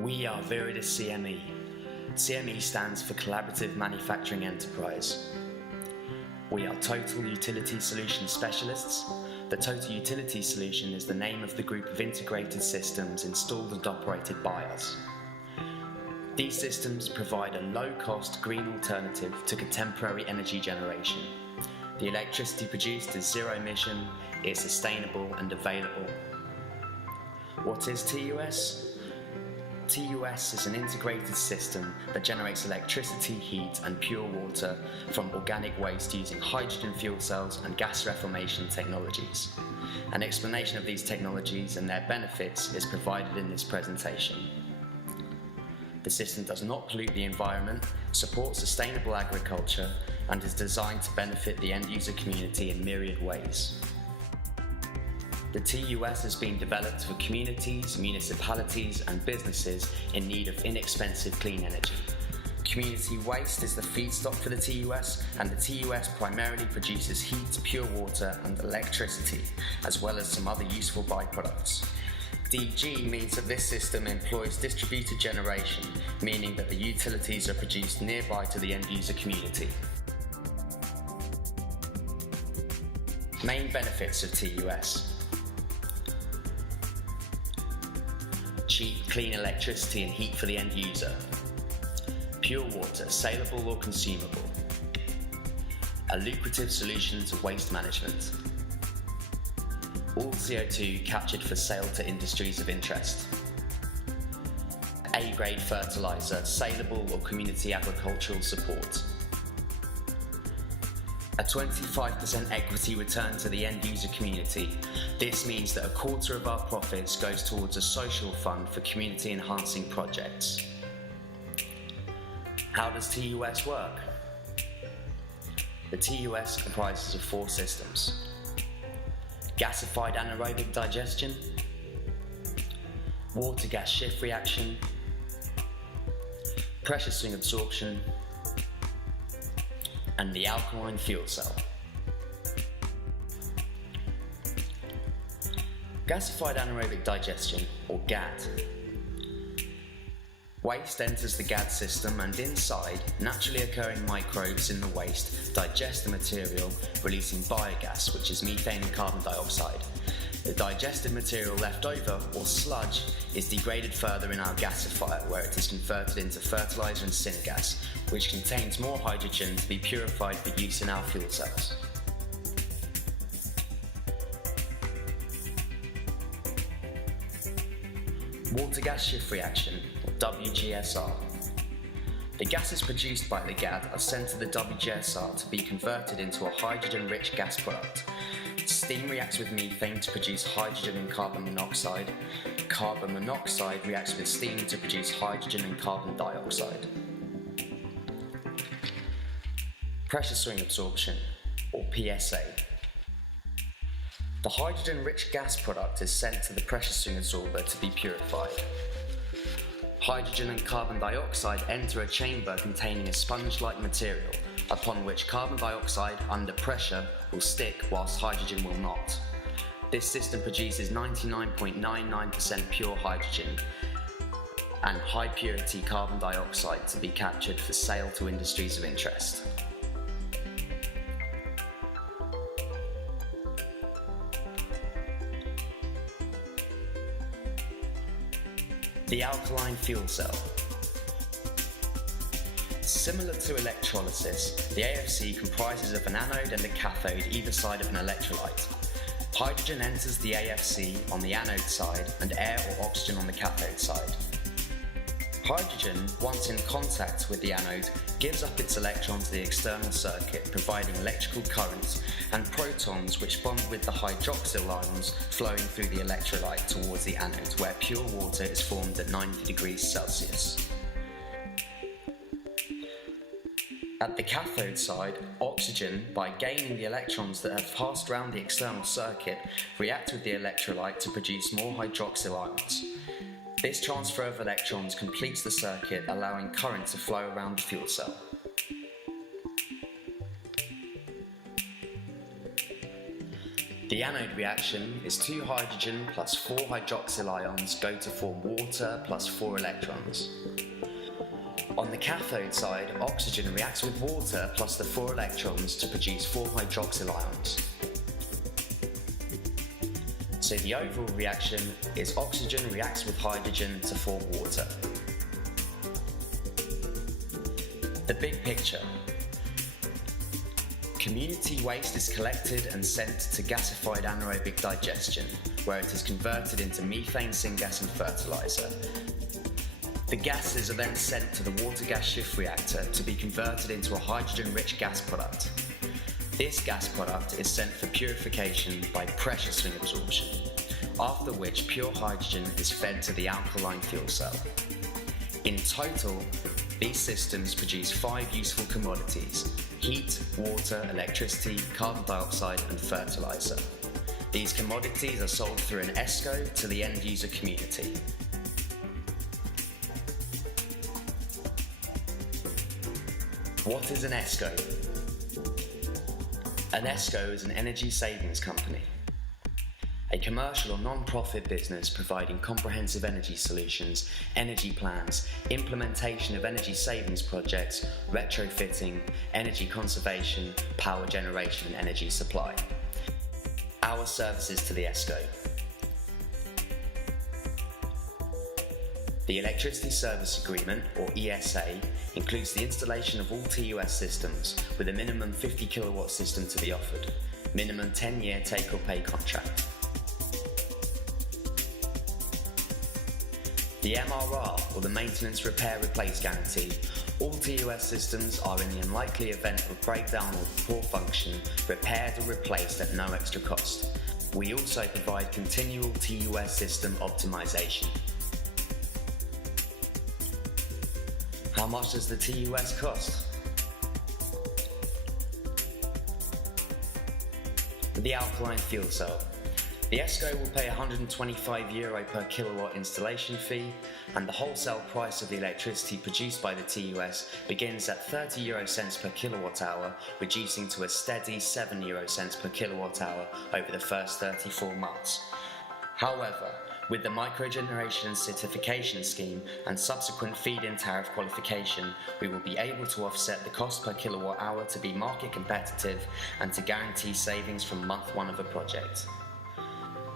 We are Viridis CME. CME stands for Collaborative Manufacturing Enterprise. We are Total Utility Solution Specialists. The Total Utility Solution is the name of the group of integrated systems installed and operated by us. These systems provide a low-cost green alternative to contemporary energy generation. The electricity produced is zero emission, is sustainable and available. What is TUS? TUS is an integrated system that generates electricity, heat and pure water from organic waste using hydrogen fuel cells and gas reformation technologies. An explanation of these technologies and their benefits is provided in this presentation. The system does not pollute the environment, supports sustainable agriculture, and is designed to benefit the end-user community in myriad ways. The TUS has been developed for communities, municipalities and businesses in need of inexpensive clean energy. Community waste is the feedstock for the TUS, and the TUS primarily produces heat, pure water and electricity, as well as some other useful byproducts. DG means that this system employs distributed generation, meaning that the utilities are produced nearby to the end-user community. Main benefits of TUS. Cheap, clean electricity and heat for the end user. Pure water, saleable or consumable. A lucrative solution to waste management. All CO2 captured for sale to industries of interest. A-grade fertilizer, saleable or community agricultural support. A 25% equity return to the end-user community. This means that a quarter of our profits goes towards a social fund for community-enhancing projects. How does TUS work? The TUS comprises of 4 systems. Gasified anaerobic digestion, water-gas shift reaction, pressure swing absorption, and the alkaline fuel cell. Gasified anaerobic digestion, or GAD. Waste enters the GAD system, and inside, naturally occurring microbes in the waste digest the material, releasing biogas, which is methane and carbon dioxide. The digested material left over, or sludge, is degraded further in our gasifier, where it is converted into fertilizer and syngas, which contains more hydrogen to be purified for use in our fuel cells. Water-gas shift reaction, or WGSR. The gases produced by the GAD are sent to the WGSR to be converted into a hydrogen-rich gas product. Steam reacts with methane to produce hydrogen and carbon monoxide. Carbon monoxide reacts with steam to produce hydrogen and carbon dioxide. Pressure swing absorption, or PSA. The hydrogen-rich gas product is sent to the pressure swing absorber to be purified. Hydrogen and carbon dioxide enter a chamber containing a sponge-like material, upon which carbon dioxide under pressure will stick whilst hydrogen will not. This system produces 99.99% pure hydrogen and high-purity carbon dioxide to be captured for sale to industries of interest. The alkaline fuel cell. Similar to electrolysis, the AFC comprises of an anode and a cathode either side of an electrolyte. Hydrogen enters the AFC on the anode side and air or oxygen on the cathode side. Hydrogen, once in contact with the anode, gives up its electron to the external circuit, providing electrical currents, and protons which bond with the hydroxyl ions flowing through the electrolyte towards the anode, where pure water is formed at 90 degrees Celsius. At the cathode side, oxygen, by gaining the electrons that have passed around the external circuit, react with the electrolyte to produce more hydroxyl ions. This transfer of electrons completes the circuit, allowing current to flow around the fuel cell. The anode reaction is 2 hydrogen plus 4 hydroxyl ions go to form water plus 4 electrons. On the cathode side, oxygen reacts with water plus the 4 electrons to produce 4 hydroxyl ions. So the overall reaction is oxygen reacts with hydrogen to form water. The big picture. Community waste is collected and sent to gasified anaerobic digestion, where it is converted into methane syngas and fertilizer. The gases are then sent to the water gas shift reactor to be converted into a hydrogen-rich gas product. This gas product is sent for purification by pressure swing absorption, after which pure hydrogen is fed to the alkaline fuel cell. In total, these systems produce 5 useful commodities: heat, water, electricity, carbon dioxide and fertilizer. These commodities are sold through an ESCO to the end user community. What is an ESCO? An ESCO is an energy savings company. A commercial or non-profit business providing comprehensive energy solutions, energy plans, implementation of energy savings projects, retrofitting, energy conservation, power generation and energy supply. Our services to the ESCO. The Electricity Service Agreement, or ESA, includes the installation of all TUS systems with a minimum 50 kilowatt system to be offered, minimum 10-year take-or-pay contract. The MRR, or the Maintenance Repair Replace Guarantee. All TUS systems are in the unlikely event of breakdown or poor function, repaired or replaced at no extra cost. We also provide continual TUS system optimization. How much does the TUS cost? The alkaline fuel cell. The ESCO will pay €125 per kilowatt installation fee, and the wholesale price of the electricity produced by the TUS begins at 30 euro cents per kilowatt hour, reducing to a steady 7 euro cents per kilowatt hour over the first 34 months. However, with the microgeneration and certification scheme and subsequent feed-in tariff qualification, we will be able to offset the cost per kilowatt hour to be market competitive and to guarantee savings from month 1 of a project.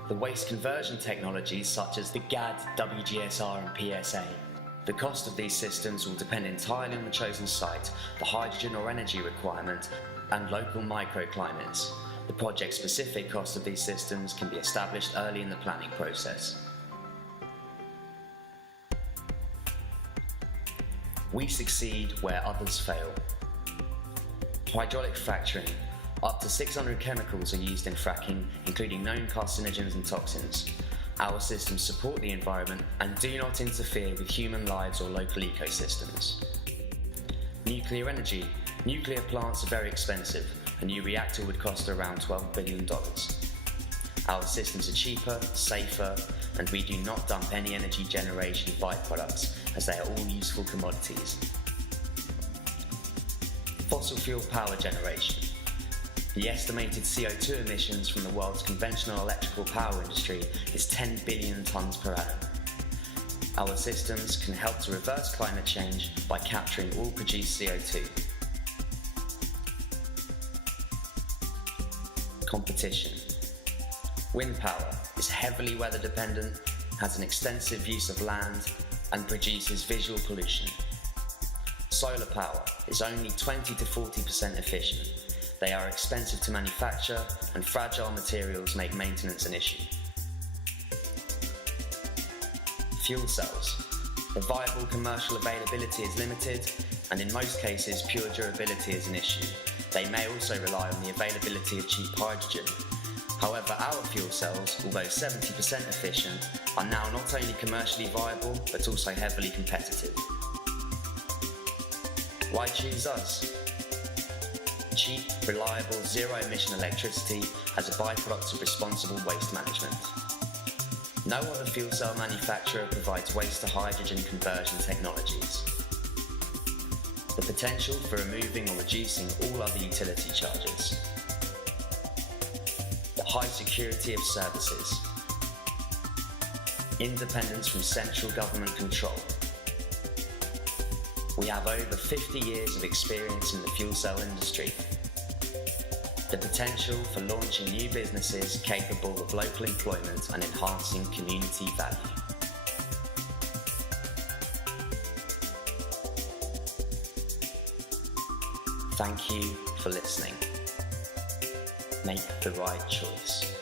The waste conversion technologies such as the GAD, WGSR and PSA. The cost of these systems will depend entirely on the chosen site, the hydrogen or energy requirement, and local microclimates. The project-specific cost of these systems can be established early in the planning process. We succeed where others fail. Hydraulic fracturing. Up to 600 chemicals are used in fracking, including known carcinogens and toxins. Our systems support the environment and do not interfere with human lives or local ecosystems. Nuclear energy. Nuclear plants are very expensive. A new reactor would cost around $12 billion. Our systems are cheaper, safer, and we do not dump any energy generation byproducts, as they are all useful commodities. Fossil fuel power generation. The estimated CO2 emissions from the world's conventional electrical power industry is 10 billion tonnes per annum. Our systems can help to reverse climate change by capturing all produced CO2. Competition. Wind power is heavily weather dependent, has an extensive use of land, and produces visual pollution. Solar power is only 20 to 40% efficient. They are expensive to manufacture, and fragile materials make maintenance an issue. Fuel cells. The viable commercial availability is limited, and in most cases pure durability is an issue. They may also rely on the availability of cheap hydrogen. However, our fuel cells, although 70% efficient, are now not only commercially viable, but also heavily competitive. Why choose us? Cheap, reliable, zero-emission electricity as a byproduct of responsible waste management. No other fuel cell manufacturer provides waste-to-hydrogen conversion technologies. The potential for removing or reducing all other utility charges. The high security of services, independence from central government control. We have over 50 years of experience in the fuel cell industry. The potential for launching new businesses capable of local employment and enhancing community value. Thank you for listening. Make the right choice.